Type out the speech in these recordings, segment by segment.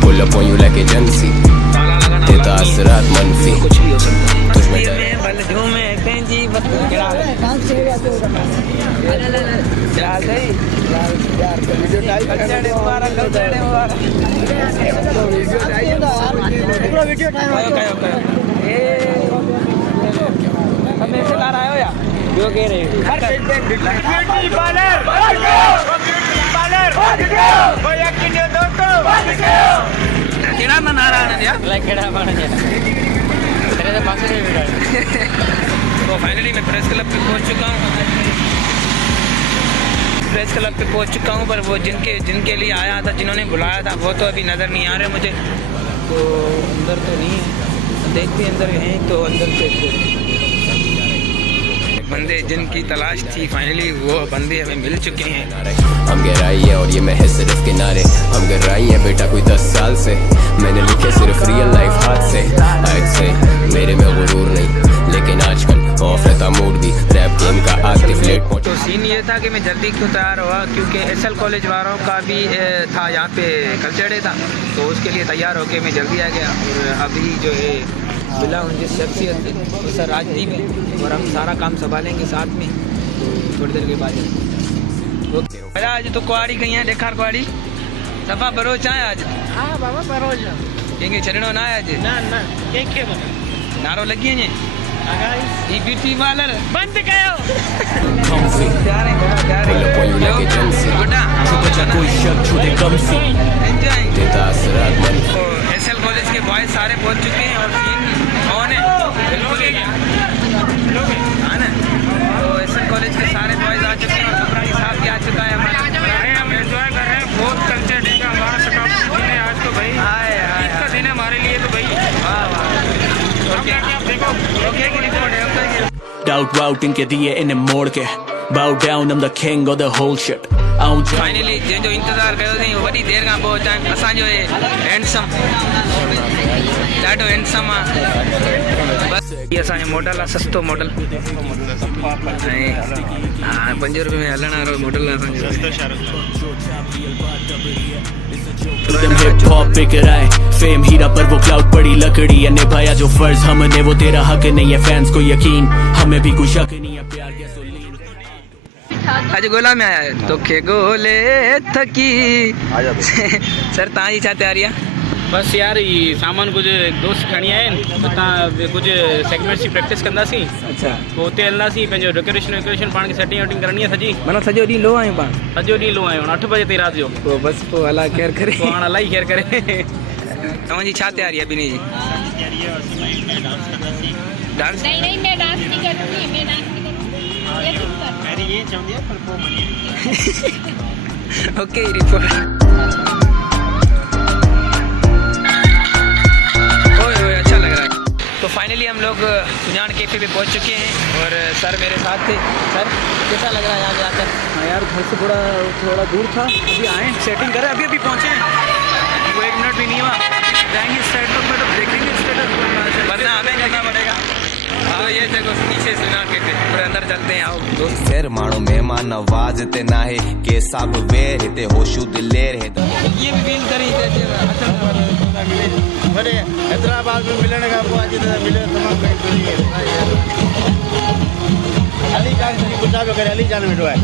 Pull up on you like agency, देता असरात मंफी, कुछ भी हो सकता है। तुझ में डर तो फाइनली मैं प्रेस क्लब पे पहुंच चुका हूँ। प्रेस क्लब पे पहुंच चुका हूँ, पर वो जिनके लिए आया था, जिन्होंने बुलाया था, वो तो अभी नज़र नहीं आ रहे मुझे। तो अंदर तो नहीं है, देखते अंदर हैं तो अंदर से बंदे जिनकी तलाश थी, फाइनली वो बंदे हमें मिल चुके हैं। हम गहराई है और ये मैं है सिर्फ किनारे। हम गहराई है बेटा कोई 10 साल से, मैंने लिखे सिर्फ रियल लाइफ हाथ से। आज से मेरे में गुरूर नहीं, लेकिन आजकल ऑफ रहता मूड भी। रैप गेम का आज के फ्लेट तो सीन ये था कि मैं जल्दी क्यों तैयार हुआ, क्योंकि एसएल कॉलेज वालों का भी था यहाँ पे कल्चर डे था, तो उसके लिए तैयार होके मैं जल्दी आ गया। और अभी जो है मिला हूँ जिस शख्सियत से, वो सर राजदीप है, और हम सारा काम संभालेंगे साथ में। तो थोड़ी देर के बाद ओके। आज तो कुआड़ी कहीं है, देखा कुआड़ी सफ़ा बरोच आए आज। हाँ बाबा बरोज कहेंगे चरणों ना आज ना ना के नारो लगी है ये ब्यूटी पार्लर बंद करो। जा रहे Pull up on you like agency, हैं कोई शक छूटे कम सी, एंजॉय। देता असरात मंफी। तो एसएल कॉलेज के बॉयज सारे पहुंच चुके हैं और सीन ऑन है बिल्कुल हाँ ना। तो एसएल कॉलेज के सारे बॉयज आ चुके हैं और सुब्रानी साहब भी आ चुका है हमारा। हम एंजॉय कर रहे हैं बहुत कल्चर डे का हमारा सकाफती दिन है आज तो भाई। ईद का दिन है हमारे लिए तो भाई। वाह वाह। ओके आप देखो ओके की रिपोर्ट है उनका। Doubt route इनके दिए इन्हें मोड़ के bow down I'm the king of the whole shit finally जो इंतज़ार कयो थी वॾी देर खां पोइ अचनि। असांजो हैंडसम ॾाढो हैंडसम आहे। बसि इहो असांजो मॉडल आहे, सस्तो मॉडल। ऐं हा 5 रुपए में हलण वारो मॉडल आहे असांजो। एकदम हिप हॉप पे कराए फेम हीरा पर वो क्लाउड पड़ी लकड़ी है। निभाया जो फर्ज हमने वो तेरा हक नहीं है। फैंस को यकीन हमें भी कोई शक नहीं है। प्यार के सोलीन अॼु गोला में आया है तोखे गोले थकी सर तव्हांजी छा तयारी आहे? बस यार ये सामान कुछ दोस्त खणी आया आहिनि, हुतां कुछ सेगमेंट्स जी प्रैक्टिस कंदासीं। अच्छा, पोइ हुते हलंदासीं, पंहिंजो डेकोरेशन पाण खे सेटिंग वेटिंग करणी आहे सॼी। माना सॼो ॾींहुं लो आहियूं पाण? सॼो ॾींहुं लो आहियूं 8 बजे ताईं राति जो। पोइ बसि पोइ अलाह केयर करे। पोइ हाणे अलाही केयर करे। तव्हांजी छा तयारी आहे ॿिन्ही जी? डांस? नहीं मैं डांस नहीं करूँगी, मैं डांस नहीं करूँगी, ये तुम कर। मेरी ये चाहती है पर वो मनी ओके रिपोर्ट। ओए अच्छा लग रहा है। तो फाइनली हम लोग सुजान कैफे पे पहुंच चुके हैं और सर मेरे साथ थे। सर कैसा लग रहा है यहाँ पे आकर? हाँ यार घर से थोड़ा दूर था, अभी आए सेटिंग करें, अभी पहुँचे हैं। वो 1 मिनट भी नहीं हुआ, जाएंगे स्टेटस में तो देखेंगे स्टेटस, वरना हमें करना पड़ेगा। तो ये देखो नीचे सुजान कैफे, पूरे अंदर चलते हैं। आओ दोस्त। फिर मानो मेहमान नवाज ते नाहे के सब वेर हिते होशू दिलेर है। ये भी फील करी अच्छा बड़े हैदराबाद में मिलने का वो आज मिले तमाम अली जान की गुजा पे करे, अली जान मिलो है।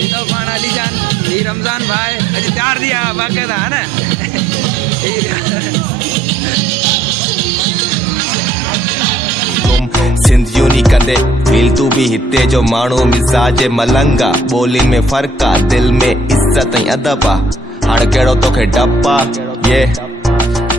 ये तो पान अली जान, ये रमजान भाई अज तैयार दिया बाकायदा है ना। सिंध यूनी कंदे मिलतू भी हिते जो माण्हू मिजाज मलंगा ॿोली में फ़र्क़ आ दिल में इज्जत ऐं अदब आ हाणे कहिड़ो तोखे डप आ ये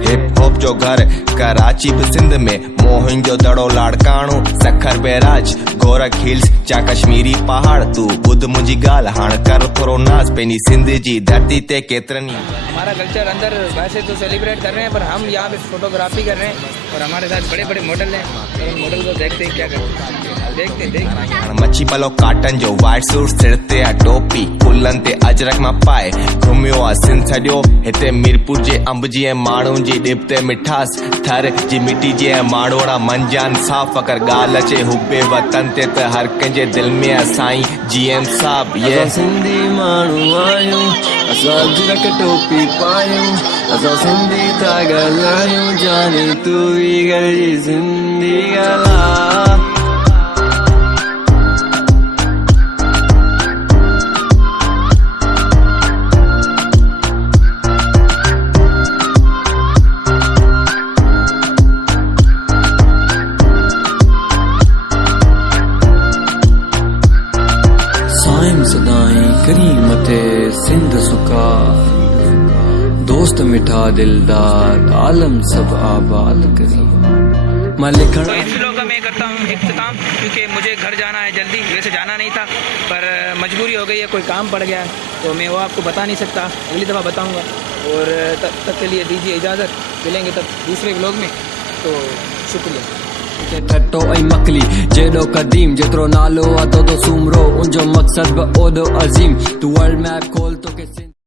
हिप हॉप जो घर कराची भी सिंध में मोहिन जो दड़ो लाड़काणो सखर बैराज गोरख हिल्स चा कश्मीरी पहाड़ तू ॿुध मुंहिंजी ॻाल्हि हाणे कर थोरो नाज़ पंहिंजी सिंध जी धरती ते केतिरनि हमारा कल्चर अंदर वैसे तो सेलिब्रेट कर रहे हैं, पर हम यहाँ पे फोटोग्राफी कर रहे हैं और हमारे साथ बड़े बड़े मॉडल हैं और उन मॉडल को देखते हैं क्या करते हैं, देखते हाणे मच्छी पलो काटन जो वाइट सूट सिर ते आ टोपी कुल्हनि ते अजरक मां पाए घुमियो आ सिंध सॼो हिते मीरपुर जे अंब जी ऐं माण्हुनि जी ॾिब ते मिठास थर जी मिटी जी ऐं माण्हूड़ा मंजान साफ़ अगर ॻाल्हि अचे हुबे वतन ते त हर कंहिंजे दिलि में असाई GM साहब ये सिंधी माण्हू आहियूं असां अजरक टोपी पायूं असां सिंधी था ॻाल्हायूं जाने तू ई घर जी सिंधी ॻाल्हा साइम सदाई करीम ते सिंध सुका दोस्त मिठा दिलदार आलम सब आबाद करी मैं लिखण तो इस व्लॉग का मैं करता हूँ इख्तिताम, क्योंकि मुझे घर जाना है जल्दी। वैसे जाना नहीं था पर मजबूरी हो गई है, कोई काम पड़ गया तो मैं वो आपको बता नहीं सकता, अगली दफ़ा बताऊँगा। और तब तक के लिए दीजिए इजाज़त, मिलेंगे तब दूसरे व्लॉग में, तो शुक्रिया। ठट्टो ऐं मकली जेॾो क़दीम जेतिरो नालो आहे तो सुमरो उनजो मक़सद बि ओॾो अज़ीम तू वर्ल्ड मैप खोल तो के